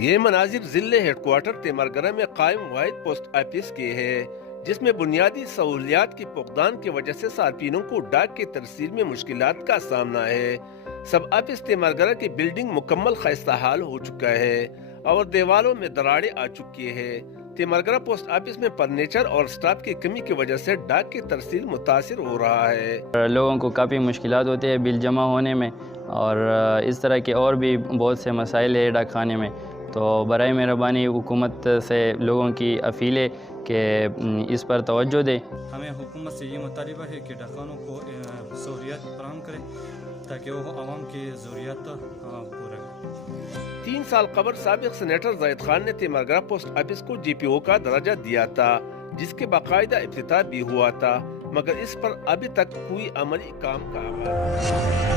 یہ مناظر ضلع ہیڈ کوارٹر تیمرگرہ میں قائم واحد پوسٹ آفس کے ہے، جس میں بنیادی سہولیات کی فقدان کی وجہ سے صارفینوں کو ڈاک کی ترسیل میں مشکلات کا سامنا ہے۔ سب آفس تیمرگرہ کی بلڈنگ مکمل خستہ حال ہو چکا ہے اور دیواروں میں دراڑیں آ چکی ہے۔ تیمرگرہ پوسٹ آفس میں فرنیچر اور سٹاف کی کمی کی وجہ سے ڈاک کی ترسیل متاثر ہو رہا ہے۔ لوگوں کو کافی مشکلات ہوتی ہے بل جمع ہونے میں، اور اس طرح کے اور بھی بہت سے مسائل ہیں ڈاک خانے میں۔ تو برائے مہربانی حکومت سے لوگوں کی اپیل ہے کہ اس پر توجہ دے۔ ہمیں حکومت سے یہ مطالبہ ہے کہ ڈاک خانوں کو سہولیات فراہم کریں تاکہ وہ عوام کی ضروریات پورا کریں۔ 3 سال قبل سابق سینیٹر زاہد خان نے تیمرگرہ پوسٹ آفس کو جی پی او کا درجہ دیا تھا، جس کے باقاعدہ افتتاح بھی ہوا تھا، مگر اس پر ابھی تک کوئی عملی کام کا آغاز نہیں۔